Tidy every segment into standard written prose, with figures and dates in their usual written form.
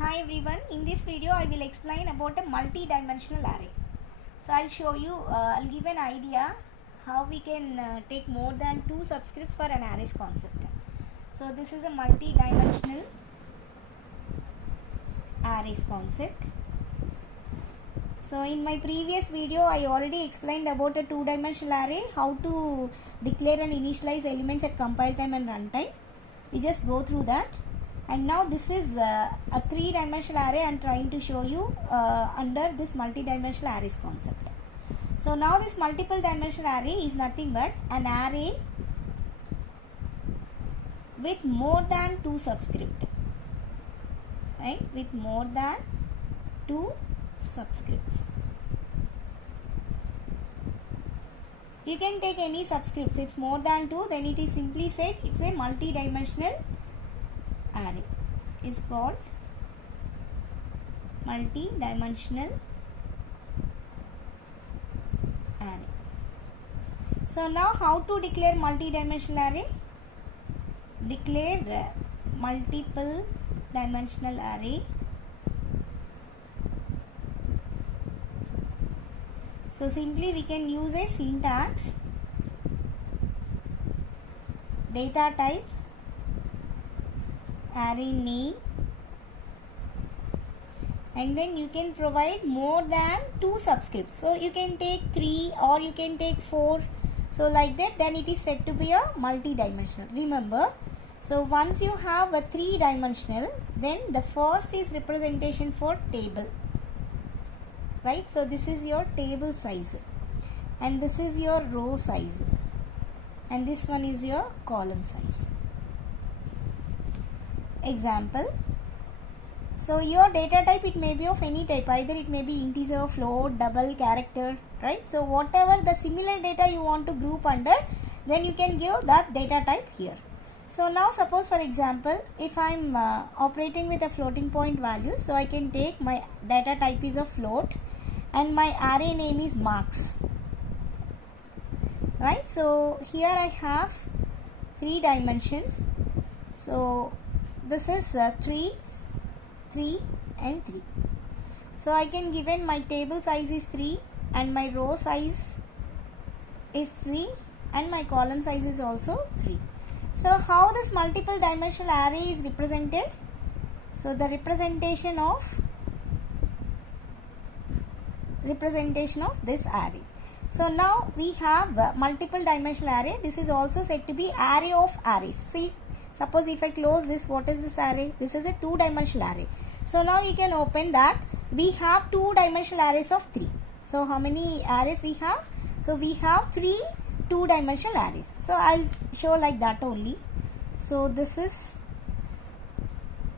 Hi everyone, in this video I will explain about a multi-dimensional array. So I'll show you, I'll give an idea how we can take more than two subscripts for an arrays concept. So this is a multi-dimensional arrays concept. So in my previous video I already explained about a two-dimensional array, how to declare and initialize elements at compile time and runtime. We just go through that. And now this is a three-dimensional array I am trying to show you under this multi-dimensional arrays concept. So now this multiple dimensional array is nothing but an array with more than two subscripts, right? With more than two subscripts. You can take any subscripts, it's more than two, then it is simply said it's a multi-dimensional array, is called multi-dimensional array. So now how to declare multi-dimensional array? Declare multiple dimensional array. So simply we can use a syntax, data type, array name, and then you can provide more than two subscripts. So you can take 3 or you can take 4. So like that, then it is said to be a multi-dimensional. Remember, so once you have a 3-dimensional, then the first is representation for table, right? So this is your table size, and this is your row size, and this one is your column size. Example, so your data type, it may be of any type, either it may be integer, float, double, character, right? So whatever the similar data you want to group under, then you can give that data type here. So now suppose for example, if I am operating with a floating point value, so I can take my data type is a float and my array name is marks, right? So here I have 3 dimensions. So this is 3, 3 and 3. So I can given my table size is 3 and my row size is 3 and my column size is also 3. So how this multiple dimensional array is represented? So the representation of this array. So now we have multiple dimensional array. This is also said to be array of arrays. See, suppose if I close this, what is this array? This is a 2-dimensional array. So now you can open that. We have 2-dimensional arrays of 3. So how many arrays we have? So we have 3 2-dimensional arrays. So I'll show like that only. So this is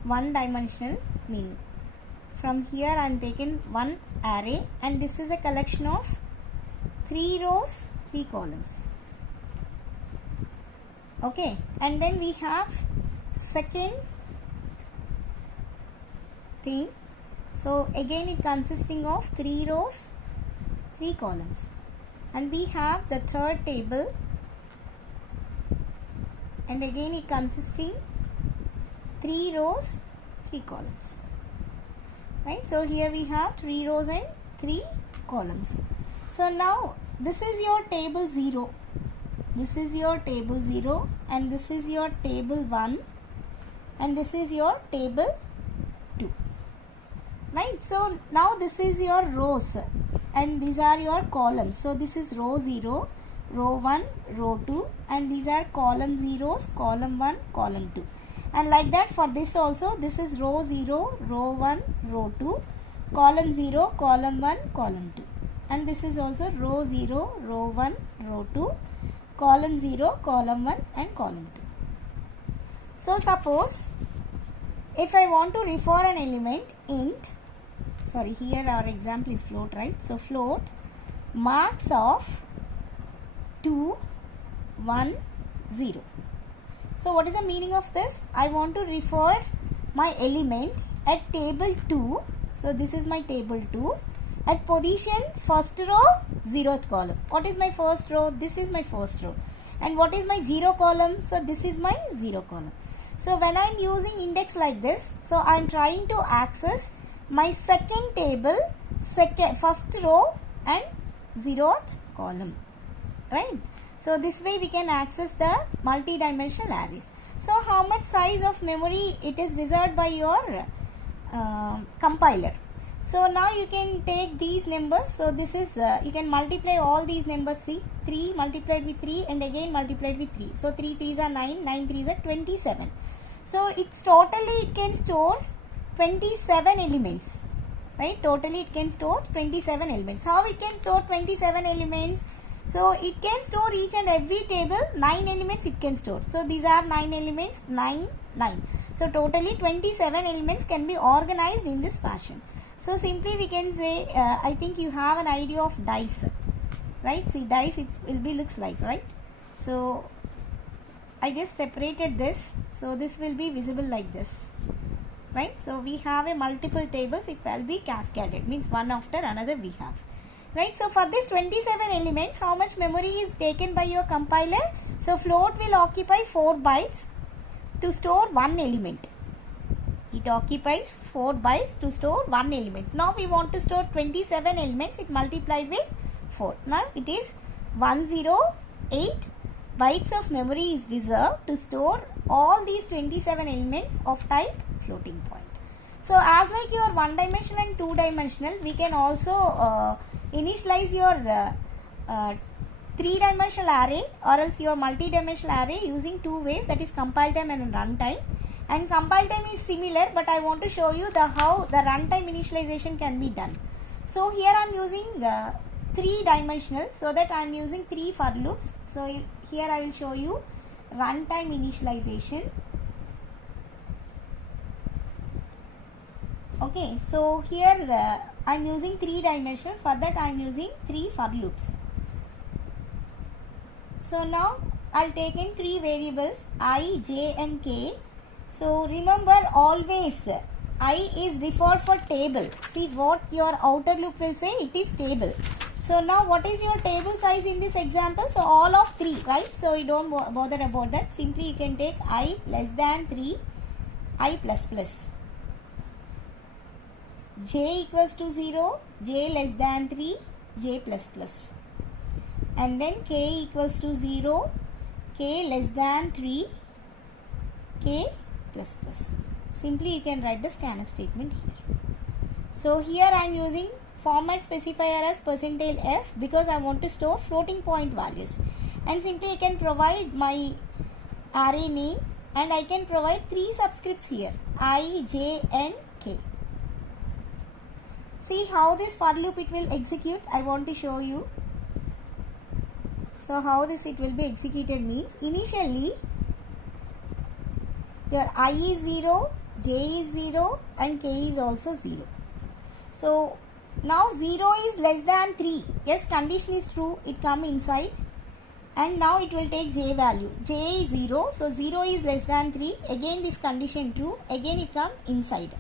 1-dimensional, meaning from here I am taking one array, and this is a collection of 3 rows, 3 columns. Okay, and then we have second thing. So again it consisting of 3 rows, 3 columns, and we have the third table, and again it consisting 3 rows, 3 columns, right? So here we have 3 rows and 3 columns. So now this is your table 0. This is your table 0, and this is your table 1, and this is your table 2, right? So now this is your rows and these are your columns. So this is row 0, row 1, row 2, and these are column zeros, column 1, column 2. And like that for this also, this is row 0, row 1, row 2, column 0, column 1, column 2. And this is also row 0, row 1, row 2, column 0, column 1 and column 2. So suppose if I want to refer an element int, sorry, here our example is float, right? So float marks of 2, 1, 0. So what is the meaning of this? I want to refer my element at table 2. So this is my table 2. At position first row, 0th column. What is my first row? This is my first row. And what is my 0 column? So this is my 0 column. So when I am using index like this, so I am trying to access my second table, first row and 0th column, right? So this way we can access the multi-dimensional arrays. So how much size of memory it is reserved by your compiler? So now you can take these numbers. So this is you can multiply all these numbers. See, 3 multiplied with 3 and again multiplied with 3. So 3 3s are 9, 9 3s are 27. So it's totally it can store 27 elements, right? Totally it can store 27 elements. How it can store 27 elements? So it can store each and every table 9 elements it can store. So these are 9 elements, 9, 9. So totally 27 elements can be organized in this fashion. So simply we can say, I think you have an idea of dice, right? See, dice it will be looks like, right? So I just separated this, so this will be visible like this, right? So we have a multiple tables, it will be cascaded, means one after another we have, right? So for this 27 elements, how much memory is taken by your compiler? So float will occupy 4 bytes to store one element. It occupies 4 bytes to store one element. Now we want to store 27 elements, it multiplied with 4. Now it is 108 bytes of memory is reserved to store all these 27 elements of type floating point. So as like your one dimensional and two dimensional, we can also initialize your three-dimensional array or else your multi-dimensional array using two ways, that is compile time and runtime. And compile time is similar, but I want to show you how the runtime initialization can be done. So here I am using three-dimensional, so that I am using 3 for loops. So here I will show you runtime initialization. Okay, so here I am using 3-dimensional, for that I am using 3 for loops. So now I will take in 3 variables I, j and k. So remember always I is default for table. See what your outer loop will say, it is table. So now what is your table size in this example? So all of 3, right? So you don't bother about that. Simply you can take I less than 3, I plus plus. J equals to 0, j less than 3, j plus plus. And then k equals to 0, k less than 3, k plus plus. Simply you can write the scanf statement here. So here I am using format specifier as %f because I want to store floating point values. And simply I can provide my array name and I can provide 3 subscripts here, I, j and k. See how this for loop it will execute. I want to show you. So how this it will be executed means, initially your I is 0, j is 0 and k is also 0. So now 0 is less than 3. Yes, condition is true, it come inside. And now it will take j value. J is 0, so 0 is less than 3. Again this condition true, again it come inside.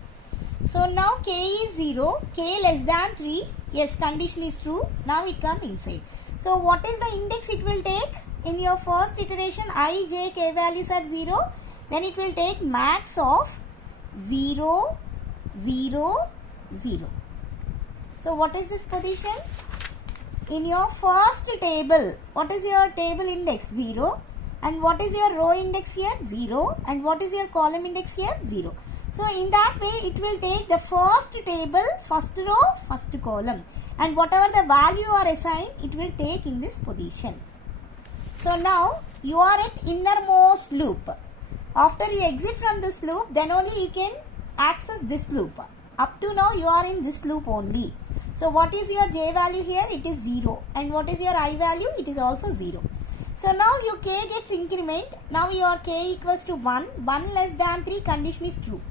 So now k is 0, k less than 3. Yes, condition is true, now it come inside. So what is the index it will take? In your first iteration, I, j, k values are 0. Then it will take max of 0, 0, 0. So what is this position? In your first table, what is your table index? 0. And what is your row index here? 0. And what is your column index here? 0. So in that way, it will take the first table, first row, first column. And whatever the value are assigned, it will take in this position. So now you are at innermost loop. After you exit from this loop, then only you can access this loop. Up to now you are in this loop only. So what is your j value here? It is 0. And what is your I value? It is also 0. So now your k gets increment. Now your k equals to 1. 1 less than 3 condition is true.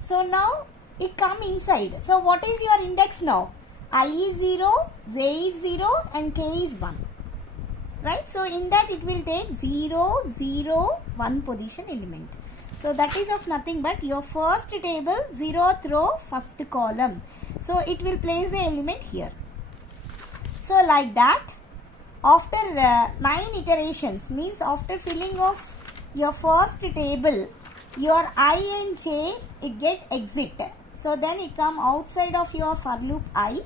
So now it come inside. So what is your index now? I is 0, j is 0 and k is 1. Right? So in that it will take 0, 0, 1 position element. So that is of nothing but your first table, 0th row, first column. So it will place the element here. So like that, after 9 iterations, means after filling of your first table your I and j, it get exit. So then it come outside of your for loop I.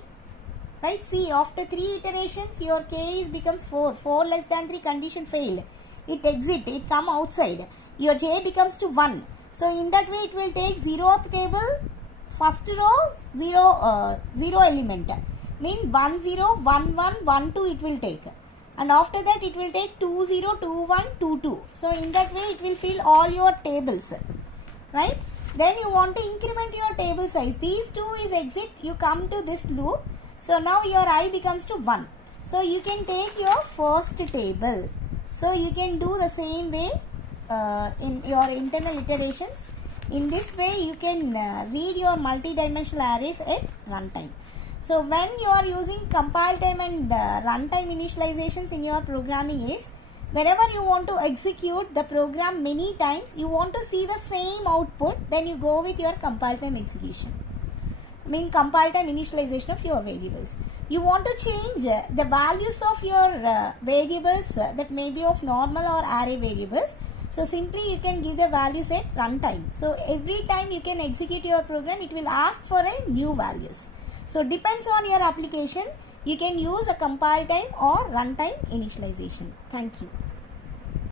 Right, see, after 3 iterations, your k becomes 4. 4 less than 3 condition failed. It exit, it come outside. Your j becomes to 1. So in that way, it will take 0th table, first row, 0 element. Mean 1 0, 1 1, 1 2 it will take. And after that, it will take 2 0, 2 1, 2 2. So in that way, it will fill all your tables. Right? Then you want to increment your table size. These 2 is exit, you come to this loop. So now your I becomes to 1. So you can take your first table. So you can do the same way in your internal iterations. In this way you can read your multi-dimensional arrays at runtime. So when you are using compile time and runtime initializations in your programming is, whenever you want to execute the program many times, you want to see the same output, then you go with your compile time execution. Compile time initialization of your variables. You want to change the values of your variables that may be of normal or array variables. So simply you can give the values at runtime. So every time you can execute your program, it will ask for a new values. So depends on your application. You can use a compile time or runtime initialization. Thank you.